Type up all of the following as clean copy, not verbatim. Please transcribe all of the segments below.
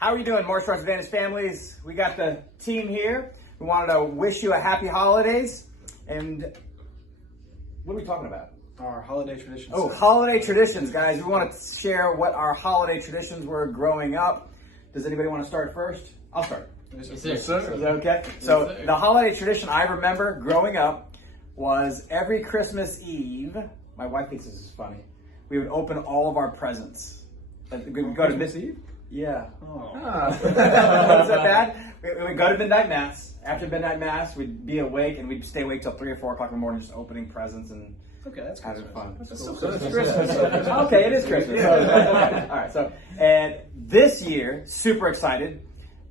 How are you doing, Martial Arts Advantage families? We got the team here. We wanted to wish you a happy holidays. And what are we talking about? Our holiday traditions. Oh, holiday traditions, guys. We want to share what our holiday traditions were growing up. Does anybody want to start first? I'll start. Yes, Is that okay? So the holiday tradition I remember growing up was every Christmas Eve. My wife thinks this is funny. We would open all of our presents. We would go to Christmas Eve? Yeah. Oh. Was that bad? We would go to midnight mass. After midnight mass, we'd be awake and we'd stay awake till 3 or 4 o'clock in the morning, just opening presents and Okay, that's having fun. That's cool. Okay, it is Christmas. Okay. All right. So, and this year, super excited.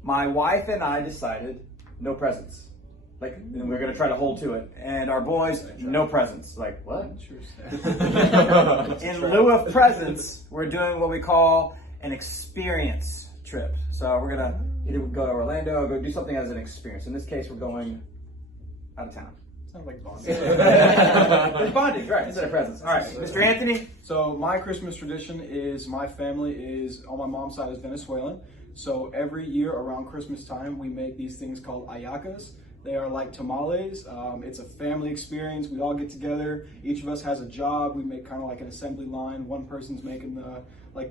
My wife and I decided no presents. Like, and we're gonna try to hold to it. And our boys, no presents. Like, what? In lieu of presents, we're doing what we call an experience trip. So we're gonna either go to Orlando or go do something as an experience. In this case, we're going out of town. Sounds like bonding. It's bonding, right? Instead of presents. All right, Mr. Anthony. So my Christmas tradition is my family is on my mom's side is Venezuelan. So every year around Christmas time, we make these things called ayacas. They are like tamales. It's a family experience. We all get together. Each of us has a job. We make kind of like an assembly line. One person's making the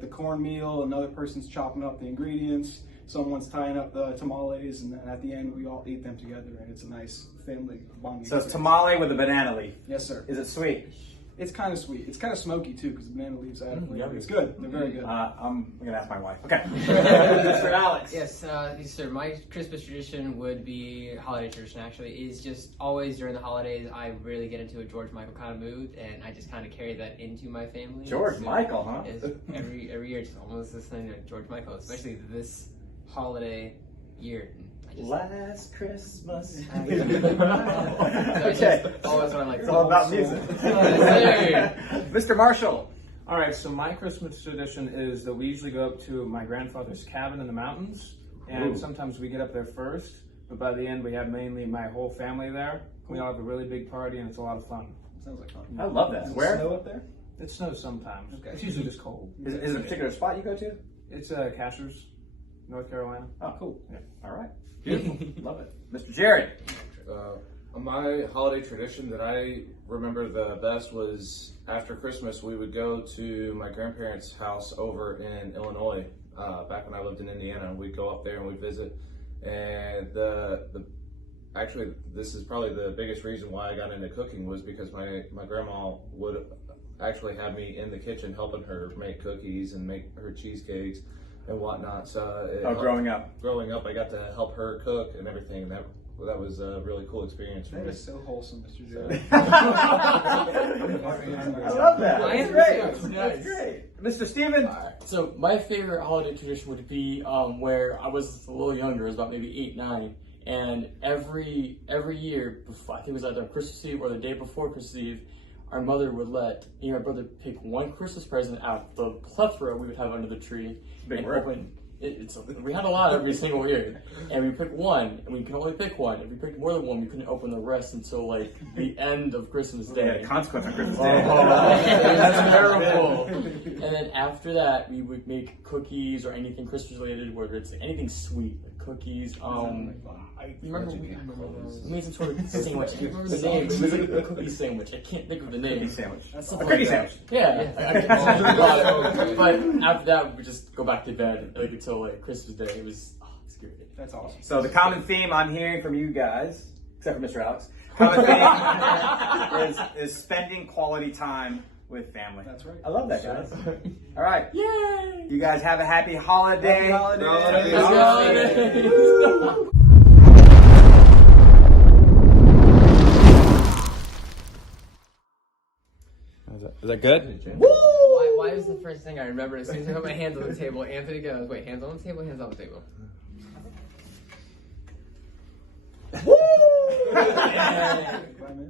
cornmeal. Another person's chopping up the ingredients. Someone's tying up the tamales, and then at the end we all eat them together, and it's a nice family bonding. So it's tamale with a banana leaf. Yes, sir. Is it sweet? It's kind of sweet. It's kind of smoky too, because the banana leaves add flavor. It's good. They're very good. I'm gonna ask my wife. Okay. Mr. Alex. Yes, sir. My Christmas tradition would be holiday tradition. Actually, is just always during the holidays. I really get into a George Michael kind of mood, and I just kind of carry that into my family. George Michael, huh? Every year, just almost listening to George Michael, especially this holiday year. Last Christmas. So Okay. Always when I'm like, It's all about music. Mr. Marshall. All right, so my Christmas tradition is that we usually go up to my grandfather's cabin in the mountains, and sometimes we get up there first, but by the end we have mainly my whole family there. We all have a really big party, and it's a lot of fun. Sounds like fun. I love that. Does it Where? snow up there? It snows sometimes. Okay. It's usually just cold. Is it a particular spot you go to? It's Cashers, North Carolina. Oh, cool. Yeah. All right. Beautiful. Love it. Mr. Jared. My holiday tradition that I remember the best was after Christmas, we would go to my grandparents' house over in Illinois. Back when I lived in Indiana, we'd go up there and we'd visit. And actually, this is probably the biggest reason why I got into cooking was because my grandma would actually have me in the kitchen helping her make cookies and make her cheesecakes and whatnot. So Growing up. growing up, I got to help her cook and everything. That was a really cool experience for That me. is so wholesome, Mr. Joe. I love that. That's great. Nice. That's great. Mr. Steven. So my favorite holiday tradition would be where I was a little younger, it was about maybe 8, 9, and every year, before, I think it was either Christmas Eve or the day before Christmas Eve, our mother would let me and my brother pick one Christmas present out of the plethora we would have under the tree. Big and word. open. We had a lot every single year, and we picked one, and we could only pick one. If we picked more than one, we couldn't open the rest until like the end of Christmas Day. Yeah, consequence on Christmas Day. That's terrible. And then after that, we would make cookies or anything Christmas related, whether it's anything sweet, like cookies. I remember we made some sort of sandwich. I can't remember the name. It was like a cookie sandwich. I can't think of the name. Cookie sandwich. That's A something cookie like that. sandwich. Yeah. But after that, we just go back to bed like until like Christmas Day. It's great. That's awesome. So the common theme I'm hearing from you guys, except for Mr. Alex, common theme is spending quality time with family. That's right. I love that, guys. All right. Yay! You guys have a happy holiday. Happy holidays. Happy holidays. Is that good? Why is the first thing I remember as soon as I put my hands on the table? Anthony goes, "Wait, hands on the table, hands on the table."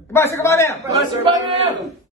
Goodbye, sir. Goodbye, ma'am. Bye, man.